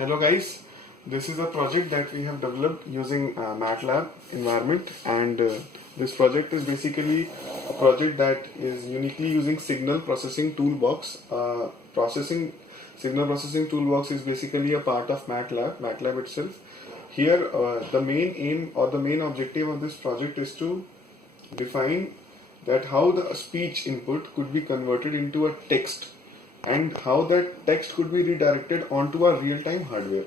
Hello guys, this is a project that we have developed using MATLAB environment, and this project is basically a project that is uniquely using signal processing toolbox. Signal processing toolbox is basically a part of MATLAB itself. Here the main aim or the main objective of this project is to define that how the speech input could be converted into a text and how that text could be redirected onto a real-time hardware.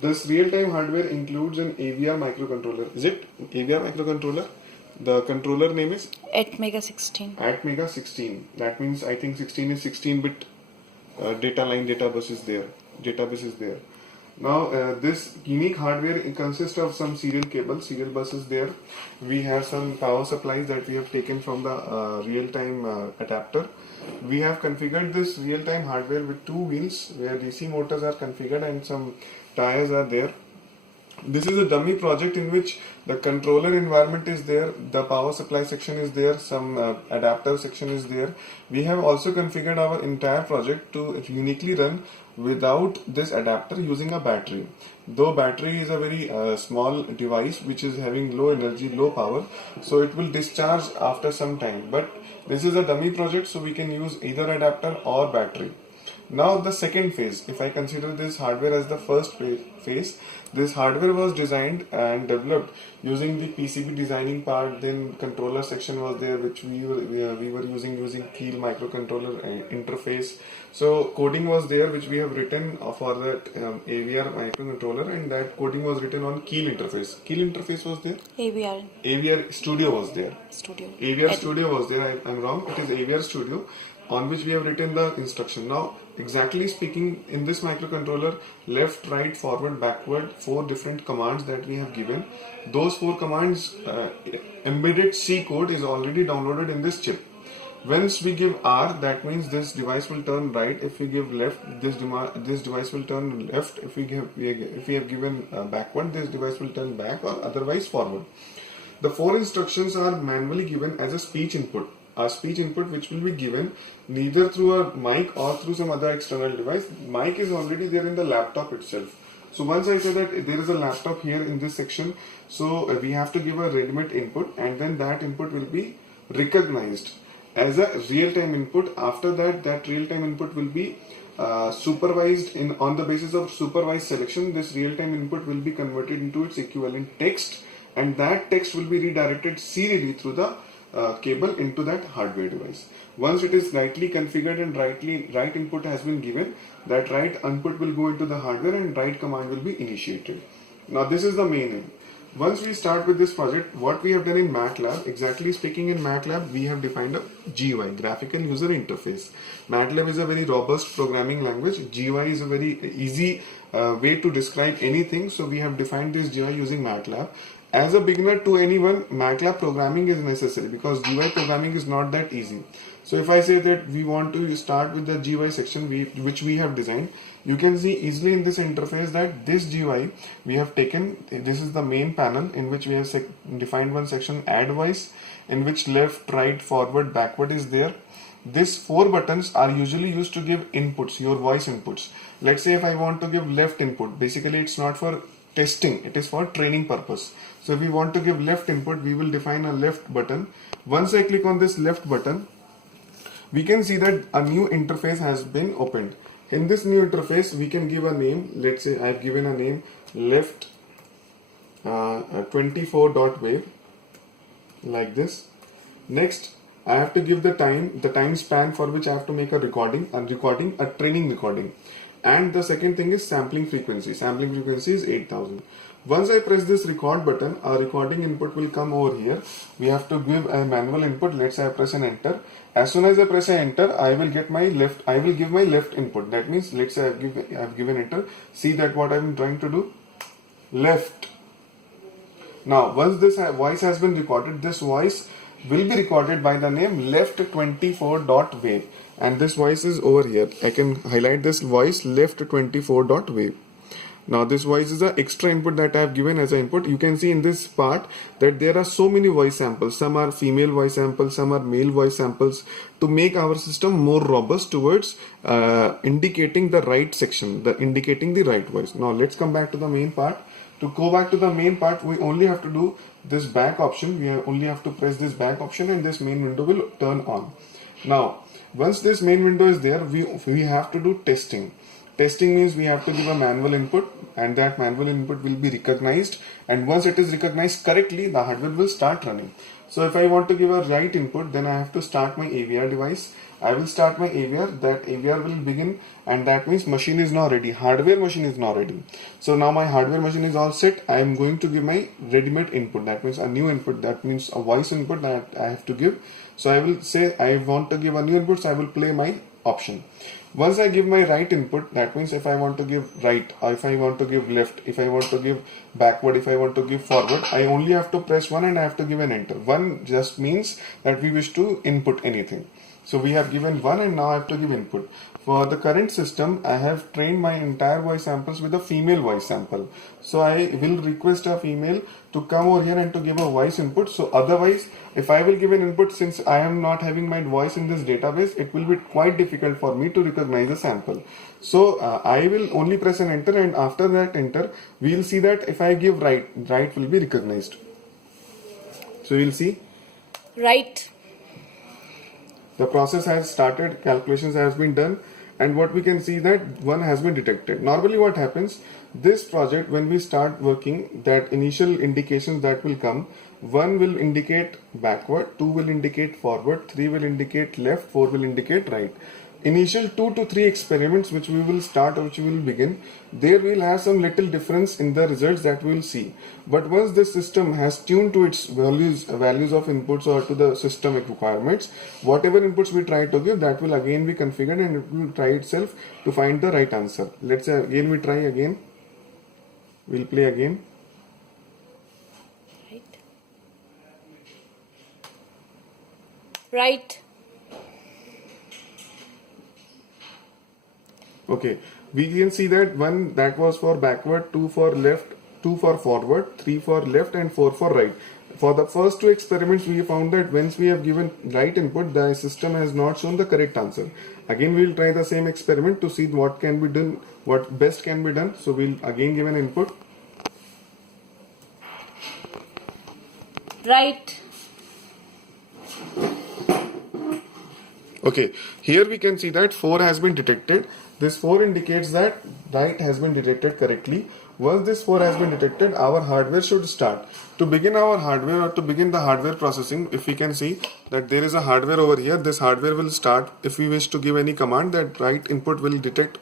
This real-time hardware includes an AVR microcontroller. Is it AVR microcontroller? The controller name is ATmega16. ATmega16. That means I think 16 is 16-bit data line database is there. Now this unique hardware consists of some serial cables, serial buses there. We have some power supplies that we have taken from the real-time adapter. We have configured this real-time hardware with two wheels where DC motors are configured and some tires are there. This is a dummy project in which the controller environment is there, the power supply section is there, some adapter section is there. We have also configured our entire project to uniquely run without this adapter using a battery. Though battery is a very small device which is having low energy, low power, so it will discharge after some time. But this is a dummy project, so we can use either adapter or battery. Now the second phase, if I consider this hardware as the first phase, this hardware was designed and developed using the PCB designing part. Then controller section was there, which we were using Keel microcontroller interface. So coding was there, which we have written for that AVR microcontroller, and that coding was written on Keel interface. Keel interface was there. AVR Studio was there. AVR Studio was there. I'm wrong. It is AVR Studio, on which we have written the instruction. Now, exactly speaking, in this microcontroller, left, right, forward, backward, 4 different commands that we have given. Those 4 commands, embedded C code is already downloaded in this chip. Once we give R, that means this device will turn right. If we give left, this device will turn left. If we have given backward, this device will turn back, or otherwise forward. The 4 instructions are manually given as a speech input. A speech input which will be given neither through a mic or through some other external device. Mic is already there in the laptop itself. So once I say that there is a laptop here in this section, so we have to give a readmit input, and then that input will be recognized as a real-time input. After that, that real-time input will be supervised on the basis of supervised selection. This real-time input will be converted into its equivalent text, and that text will be redirected serially through the cable into that hardware device. Once it is rightly configured and right input has been given, that right input will go into the hardware and right command will be initiated. Now this is the main aim. Once we start with this project, what we have done in MATLAB, exactly speaking, in MATLAB we have defined a GUI, graphical user interface. MATLAB is a very robust programming language. GUI is a very easy way to describe anything, so we have defined this GUI using MATLAB. As a beginner to anyone, MATLAB programming is necessary because GUI programming is not that easy. So if I say that we want to start with the GUI section which we have designed, you can see easily in this interface that this GUI we have taken. This is the main panel in which we have defined one section, add voice, in which left, right, forward, backward is there. These 4 buttons are usually used to give inputs, your voice inputs. Let's say if I want to give left input, basically it's not for testing, it is for training purpose. So if we want to give left input, we will define a left button. Once I click on this left button, we can see that a new interface has been opened. In this new interface, we can give a name. Let's say I have given a name left 24.wave, like this. Next, I have to give the time span for which I have to make a training recording. And the second thing is sampling frequency. Sampling frequency is 8000. Once I press this record button, a recording input will come over here. We have to give a manual input. Let's say I press an enter. As soon as I press an enter, I will give my left input. That means, let's say I have given enter. See that what I am trying to do? Left. Now, once this voice has been recorded, this voice will be recorded by the name left24.wave, and this voice is over here. I can highlight this voice left24.wave. Now this voice is an extra input that I have given as an input. You can see in this part that there are so many voice samples. Some are female voice samples, some are male voice samples, to make our system more robust towards indicating the right section, indicating the right voice. Now let's come back to the main part. To go back to the main part, we only have to do this back option. We only have to press this back option and this main window will turn on. Now once this main window is there, we have to do testing. Testing means we have to give a manual input, and that manual input will be recognized, and once it is recognized correctly, the hardware will start running. So if I want to give a right input, then I have to start my AVR device. I will start my AVR, that AVR will begin, and that means machine is now ready, hardware machine is now ready. So now my hardware machine is all set. I am going to give my ready-made input, that means a new input, that means a voice input that I have to give. So I will say I want to give a new input, so I will play my option. Once I give my right input, that means if I want to give right, or if I want to give left, if I want to give backward, if I want to give forward, I only have to press 1 and I have to give an enter. 1 just means that we wish to input anything. So we have given 1 and now I have to give input. For the current system, I have trained my entire voice samples with a female voice sample. So I will request a female to come over here and to give a voice input. So otherwise, if I will give an input, since I am not having my voice in this database, it will be quite difficult for me to recognize a sample. So I will only press an enter, and after that enter, we will see that if I give right, right will be recognized. So we will see. Right. The process has started, calculations has been done, and what we can see that 1 has been detected. Normally what happens, this project, when we start working, that initial indications that will come, 1 will indicate backward, 2 will indicate forward, 3 will indicate left, 4 will indicate right. Initial 2 to 3 experiments which we will start or which we will begin, there will have some little difference in the results that we will see. But once the system has tuned to its values of inputs or to the system requirements, whatever inputs we try to give, that will again be configured and it will try itself to find the right answer. Let's say again we try again. We'll play again. Right. Okay, we can see that 1 that was for backward, 2 for left, 2 for forward, 3 for left and 4 for right. For the first 2 experiments, we found that once we have given right input, the system has not shown the correct answer. Again, we will try the same experiment to see what can be done, what best can be done. So we'll again give an input. Right. Okay, here we can see that 4 has been detected. This 4 indicates that right has been detected correctly. Once this 4 has been detected, our hardware should start. To begin our hardware or to begin the hardware processing, if we can see that there is a hardware over here, this hardware will start. If we wish to give any command, that right input will detect.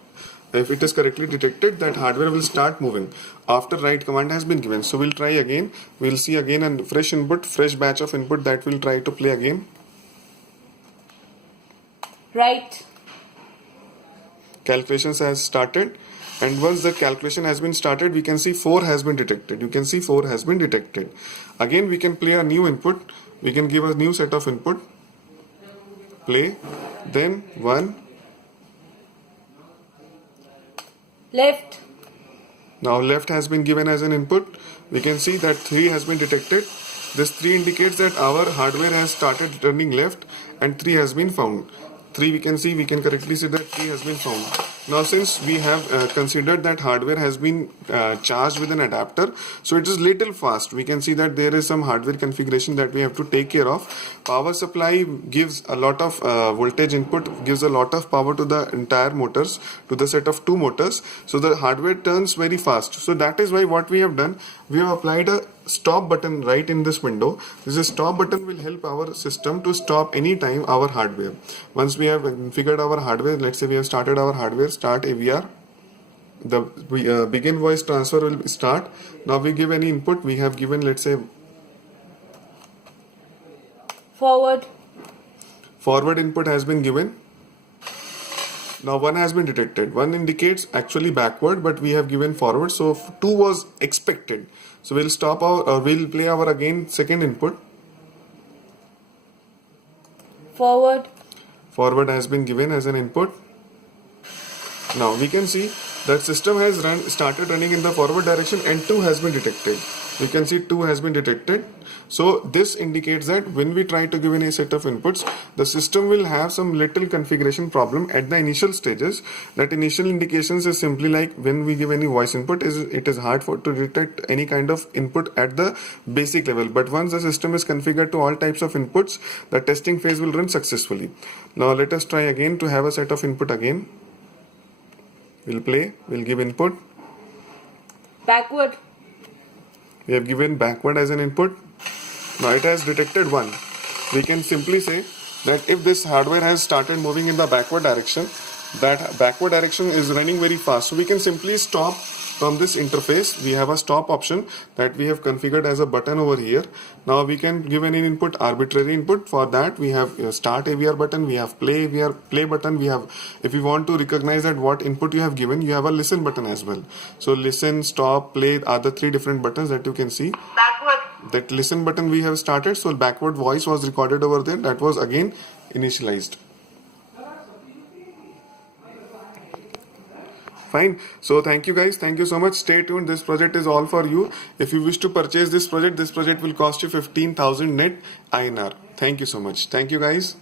If it is correctly detected, that hardware will start moving after right command has been given. So we'll try again. We'll see again a fresh input, fresh batch of input that we'll try to play again. Right. Calculations has started, and once the calculation has been started, we can see 4 has been detected. You can see 4 has been detected. Again, we can play a new input. We can give a new set of input. Play. Then 1. Left. Now left has been given as an input. We can see that 3 has been detected. This 3 indicates that our hardware has started turning left and 3 has been found. 3 we can correctly see that 3 has been found. Now since we have considered that hardware has been charged with an adapter, so it is little fast. We can see that there is some hardware configuration that we have to take care of. Power supply gives a lot of voltage input, gives a lot of power to the entire motors, to the set of 2 motors. So the hardware turns very fast. So that is why what we have done, we have applied a stop button right in this window. This stop button will help our system to stop anytime our hardware. Once we have configured our hardware, let's say we have started our hardware, start AVR, the begin voice transfer will start. Now we give any input. We have given, let's say, Forward. Forward input has been given. Now 1 has been detected. 1 indicates actually backward, but we have given forward. So 2 was expected. So we'll stop our, we'll play our again second input. Forward. Forward has been given as an input. Now we can see that system has started running in the forward direction and 2 has been detected. You can see 2 has been detected. So this indicates that when we try to give in a set of inputs, the system will have some little configuration problem at the initial stages. That initial indications is simply like when we give any voice input, it is hard to detect any kind of input at the basic level. But once the system is configured to all types of inputs, the testing phase will run successfully. Now let us try again to have a set of input again. We'll play, we'll give input. Backward. We have given backward as an input. Now it has detected 1. We can simply say that if this hardware has started moving in the backward direction, that backward direction is running very fast. So we can simply stop from this interface. We have a stop option that we have configured as a button over here. Now we can give any input, arbitrary input. For that we have start AVR button, we have play AVR play button, we have, if you want to recognize that what input you have given, you have a listen button as well. So listen, stop, play are the 3 different buttons that you can see. Backward. That listen button we have started, so backward voice was recorded over there, that was again initialized. Fine. So thank you guys, thank you so much. Stay tuned, this project is all for you. If you wish to purchase this project will cost you 15,000 net INR. Thank you so much. Thank you guys.